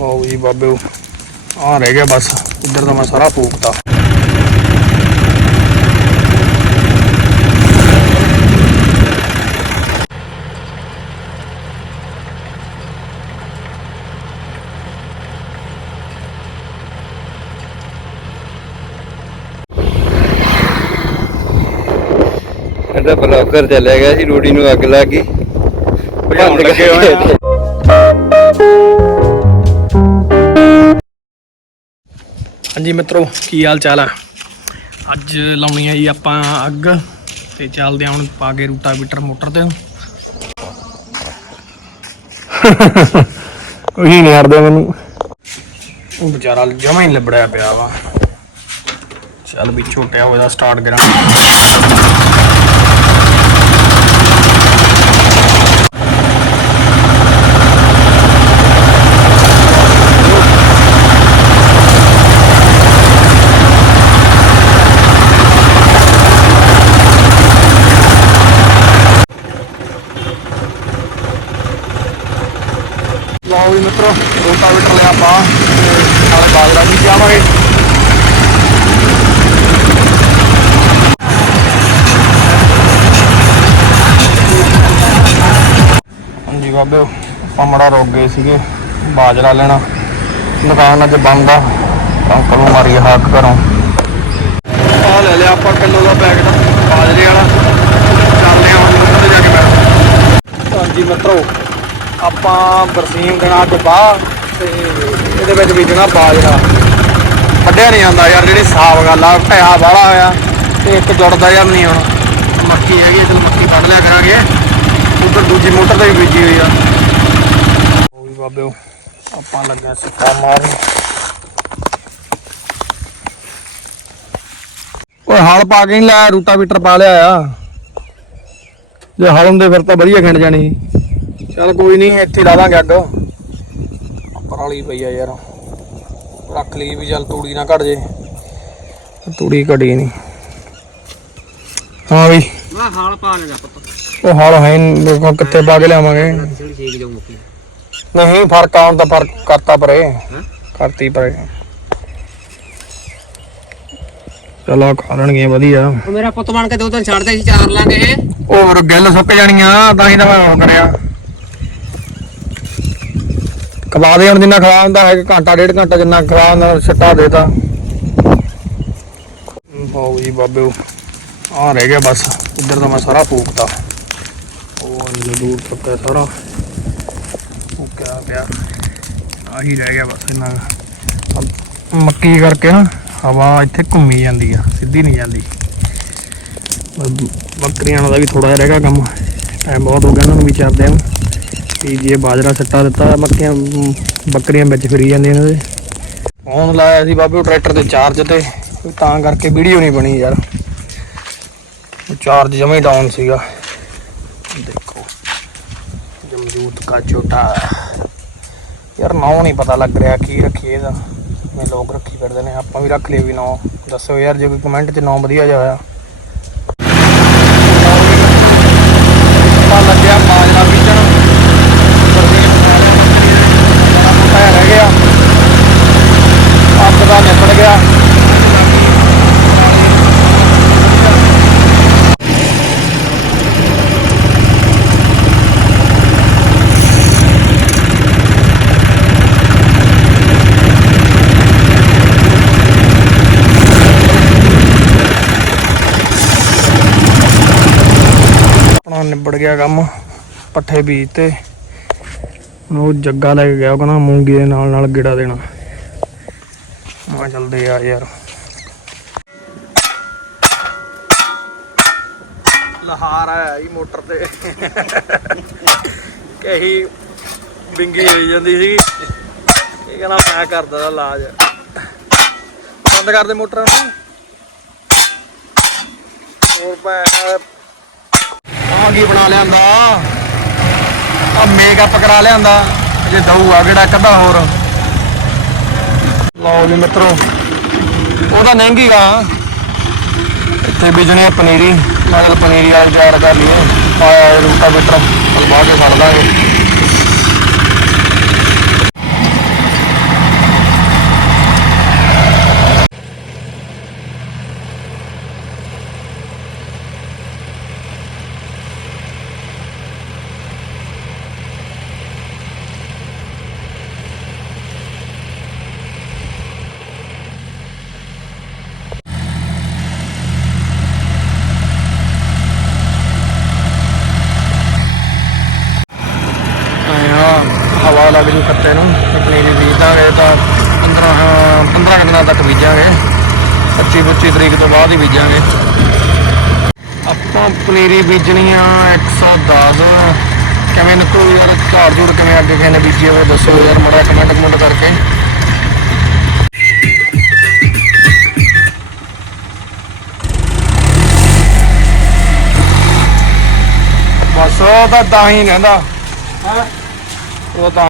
ਹੋ ਜੀ ਬਾਬੇ ਆ ਰਹਿ ਗਿਆ ਬਸ। ਇੱਧਰ ਤਾਂ ਮੈਂ ਸਾਰਾ ਫੂਕਤਾ। ਇਹਦਾ ਬਲੌਗਰ ਚੱਲਿਆ ਗਿਆ ਸੀ ਰੂੜੀ ਨੂੰ ਅੱਗ ਲੱਗ ਗਈ। ਭਜਾਉਣ ਲੱਗੇ ਹੋਏ ਹਾਂਜੀ ਮਿੱਤਰੋ ਕੀ ਹਾਲ ਚਾਲ ਆ? ਅੱਜ ਲਾਉਣੀ ਆ ਜੀ ਆਪਾਂ ਅੱਗ ਤੇ ਚੱਲਦੇ ਆ ਹੁਣ ਪਾ ਕੇ ਰੂਟਾ ਬੀਟਰ ਮੋਟਰ ਤੇ। ਉਹੀ ਨਹੀਂ ਹਰਦਾ ਮੈਨੂੰ। ਉਹ ਵਿਚਾਰਾ ਜਮਾ ਹੀ ਲੱਭੜਿਆ ਪਿਆ ਵਾ। ਚੱਲ ਵੀ ਛੋਟਿਆ ਹੋਇਆ ਸਟਾਰਟ ਕਰਾਂ ਲਓ ਵੀ ਮਿੱਤਰੋ ਰੋਟਾ ਬੀਟਰ ਲਿਆ ਆਪਾਂ ਤੇ ਨਾਲੇ ਬਾਜਰਾ ਵੀ ਜਾਵਾਂਗੇ। ਹਾਂਜੀ ਬਾਬੇ, ਆਪਾਂ ਮੜਾ ਰੁਕ ਗਏ ਸੀਗੇ, ਬਾਜਰਾ ਲੈਣਾ। ਦੁਕਾਨ ਅੱਜ ਬੰਦ ਆ, ਅੰਕਲ ਨੂੰ ਮਾਰੀ ਹਾਕ ਘਰੋਂ। ਆ ਲੈ ਲਿਆ ਆਪਾਂ ਕਿਲੋ ਦਾ ਪੈਕਟ ਬਾਜਰੇ ਵਾਲਾ। ਚੱਲਦੇ ਹਾਂ ਹੁਣ ਜਾ ਕੇ ਬੈਠ। ਹਾਂਜੀ ਮਿੱਤਰੋ, ਆਪਾਂ ਬਰਸੀਮ ਦੇਣਾ ਅੱਜ ਬਾਹ ਤੇ ਇਹਦੇ ਵਿੱਚ ਬੀਜਣਾ ਬਾਜਰਾ ਵੱਢਿਆ ਨਹੀਂ ਜਾਂਦਾ ਯਾਰ ਜਿਹੜੀ ਸਾਫ਼ ਗੱਲ ਆ ਢਿਆ ਹੋਇਆ ਤੇ ਇੱਕ ਜੁੜਦਾ ਯਾਰ ਨਹੀਂ ਹੁਣ। ਮੱਕੀ ਹੈਗੀ ਚਲ ਮੱਕੀ ਵੱਢ ਲਿਆ ਕਰਾਂਗੇ। ਉਧਰ ਦੂਜੀ ਮੋਟਰ ਤੇ ਵੀ ਬੀਜੀ ਹੋਈ ਆ। ਉਹ ਵੀ ਬਾਬਿਓ ਆਪਾਂ ਲੱਗਿਆ ਸਿੱਕਾ ਮਾਰਨ। ਓਏ ਹਲ ਪਾ ਕੇ ਨਹੀਂ ਲਾਇਆ ਰੂਟਾ ਬੀਟਰ ਪਾ ਲਿਆ ਆ। ਜੇ ਹਲ ਹੁੰਦੇ ਫਿਰ ਤਾਂ ਵਧੀਆ ਖਿੰਡ ਜਾਣੀ। ਚੱਲ ਕੋਈ ਨਹੀਂ ਇੱਥੇ ਲਾ ਦਾਂਗੇ ਅੱਗ। ਪਰਾਲੀ ਪਈ ਆ ਯਾਰ। ਰੱਖ ਲਈ ਵੀ ਚੱਲ ਤੂੜੀ ਨਾ ਘਟ ਜੇ। ਤੂੜੀ ਘਟੀ ਨਹੀਂ ਹਾਂ ਵੀ। ਮੈਂ ਹਾਲ ਪਾ ਲੈਣਾ ਪੁੱਤ। ਉਹ ਹਲ ਹੈ ਕਿੱਥੇ ਪਾ ਕੇ ਲਿਆਵਾਂਗੇ? ਨਹੀਂ ਫ਼ਰਕ ਆਉਣ ਦਾ ਫ਼ਰਕ ਕਰਤਾ ਪਰੇ। ਕਰਤੀ ਪਰੇ। ਚਲੋ ਖਾ ਲੈਣਗੇ ਵਧੀਆ। ਮੇਰਾ ਪੁੱਤ ਬਣ ਕੇ ਦੋ ਦਿਨ ਛੱਡਦੇ ਸੀ ਚਾਰ ਲਾਂਗੇ ਹੋਰ ਗਿੱਲ ਸੁੱਕ ਜਾਣੀਆਂ ਤਾਂ ਹੀ ਤਾਂ ਮੈਂ ਕਰਿਆ। ਖਵਾ ਦੇ ਹੁਣ ਜਿੰਨਾ ਖਵਾ ਹੁੰਦਾ ਹੈ ਘੰਟਾ, ਡੇਢ ਘੰਟਾ ਜਿੰਨਾ ਖਵਾ ਹੁੰਦਾ ਛੱਟਾ ਦੇਤਾ ਹੋ ਜੀ ਬਾਬੇ ਆ ਰਹਿ ਗਿਆ ਬਸ, ਇੱਧਰ ਦਾ ਮੈਂ ਸਾਰਾ ਫੂਕਤਾ। ਉਹ ਦੂਰ ਤੱਕ ਹੈ ਸਾਰਾ ਫੂਕਿਆ ਪਿਆ। ਆਹੀ ਰਹਿ ਗਿਆ ਬਸ ਇਹਨਾਂ ਮੱਕੀ ਕਰਕੇ ਨਾ ਹਵਾ ਇੱਥੇ ਘੁੰਮੀ ਜਾਂਦੀ ਆ, ਸਿੱਧੀ ਨਹੀਂ ਜਾਂਦੀ। ਬ- ਬੱਕਰੀਆਂ ਦਾ ਵੀ ਥੋੜਾ ਜਿਹਾ ਰਹਿ ਗਿਆ ਕੰਮ। ਟਾਈਮ ਬਹੁਤ ਹੋ ਗਿਆ ਉਹਨਾਂ ਨੂੰ ਵੀ ਚਰਦੇ ਆ ਤੇ ਜੇ ਬਾਜਰਾ ਸੱਟਾ ਦਿੱਤਾ ਮੱਕੀਆਂ ਬੱਕਰੀਆਂ ਵਿੱਚ ਫਿਰੀ ਜਾਂਦੀਆਂ ਇਹਨਾਂ ਦੇ। ਫੋਨ ਲਾਇਆ ਸੀ ਬਾਬੇ ਟਰੈਕਟਰ ਦੇ ਚਾਰਜ ਤੇ ਤਾਂ ਕਰਕੇ ਵੀਡੀਓ ਨਹੀਂ ਬਣੀ ਯਾਰ। ਚਾਰਜ ਜਮਾ ਹੀ ਡਾਊਨ ਸੀਗਾ। ਦੇਖੋ, ਜਮਜੂਤ ਕਾ ਛੋਟਾ ਯਾਰ ਨਾਮ ਨਹੀਂ ਪਤਾ ਲੱਗ ਰਿਹਾ, ਕੀ ਰੱਖੀਏ ਇਹਦਾ। ਮੈਂ ਲੋਕ ਰੱਖੀ ਫਿਰਦੇ ਨੇ, ਆਪਾਂ ਵੀ ਰੱਖ ਲਏ ਵੀ ਨਾਮ ਦੱਸੋ ਯਾਰ, ਜੇ ਕੋਈ ਕਮੈਂਟ 'ਚ ਨਾਮ ਵਧੀਆ ਜਿਹਾ ਹੋਇਆ ਆਪਾਂ ਲੱਗਿਆ ਬਾਜਰਾ ਬੀਜਣ ਬਰਸੀਨ ਸਾਰੇ ਬੱਕਰੀ ਦੇ ਬੜਾ ਮੋਟਾ ਜਿਹਾ ਰਹਿ ਗਿਆ ਅੱਗ ਦਾ ਨਿਕਲ ਗਿਆ। ਆਪਣਾ ਨਿਬੜ ਗਿਆ ਕੰਮ, ਪੱਠੇ ਬੀਜ ਤੇ ਉਹ ਜੱਗਾ ਲੈ ਕੇ ਗਿਆ, ਉਹ ਕਹਿੰਦਾ ਮੂੰਗੀ ਦੇ ਨਾਲ ਨਾਲ ਗਿੜਾ ਦੇਣਾ। ਮੈਂ ਚਲਦੇ ਆ ਯਾਰ। ਲਹਾਰ ਆਇਆ ਹੀ ਮੋਟਰ ਤੇ। ਕਹੀ ਬਿੰਗੀ ਹੋਈ ਜਾਂਦੀ ਸੀ ਇਹ ਕਹਿੰਦਾ ਮੈਂ ਕਰਦਾ ਦਾ ਇਲਾਜ। ਬੰਦ ਕਰ ਦੇ ਮੋਟਰ ਨੂੰ। ਹੋਰ ਭੈਣ ਆ ਕੀ ਬਣਾ ਲਿਆਂਦਾ? ਆ ਮੇਕਅਪ ਕਰਾ ਲਿਆਂਦਾ। ਜੇ ਦਊਗਾ ਕਿਹੜਾ ਕੱਢਾ ਹੋਰ। ਲਓ ਜੀ ਮਿੱਤਰੋ ਉਹਦਾ ਮਹਿੰਗੀ ਗਾ। ਇੱਥੇ ਬੀਜਣੀ ਆ ਪਨੀਰੀ, ਨਾਲ ਪਨੀਰੀ ਆ ਤਿਆਰ ਕਰ ਲਈਏ। ਪਾਇਆ ਰੂਟਾ ਬਿਟਰ ਬਾਅਦ ਚ ਫੜ ਦਾਂਗੇ। ਹਵਾ ਲੱਗ ਜੂ ਪਨੀਰੀ ਬੀਜਾਂਗੇ ਤਾਂ 15 ਅਹ 15 ਕੁ ਦਿਨਾਂ ਤੱਕ ਬੀਜਾਂਗੇ। 25 25 ਤਰੀਕ ਤੋਂ ਬਾਅਦ ਹੀ ਬੀਜਾਂਗੇ। ਆਪਾਂ ਪਨੀਰੀ ਬੀਜਣੀ ਆ 110 ਕਿਵੇਂ ਨਿਕਲੂ ਯਾਰ ਝਾੜ ਝੂੜ ਕਿਵੇਂ ਅੱਗੇ ਕਿਸੇ ਨੇ ਬੀਜੀ ਹੋਵੇ, ਦੱਸੋ ਯਾਰ, ਮੜਾ ਕਮੈਂਟ ਕਮੈਂਟ ਕਰਕੇ। ਬਸ ਉਹ ਤਾਂ ਤਾਂ ਹੀ ਕਹਿੰਦਾ। ਉਹ ボタン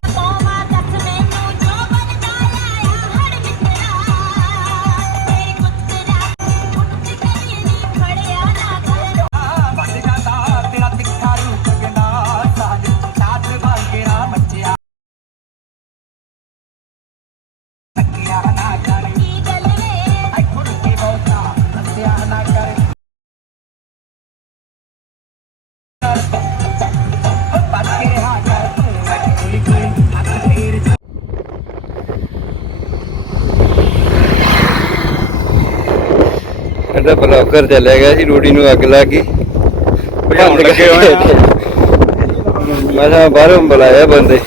ਇਹਦਾ ਬਲੌਕਰ ਚੱਲਿਆ ਗਿਆ ਸੀ ਰੋੜੀ ਨੂੰ ਅੱਗ ਲੱਗ ਗਈ ਭਜਾਉਣ ਲੱਗੇ ਹੋਏ। ਮੈਂ ਤਾਂ ਬਾਹਰੋਂ ਬੁਲਾਇਆ ਬੰਦੇ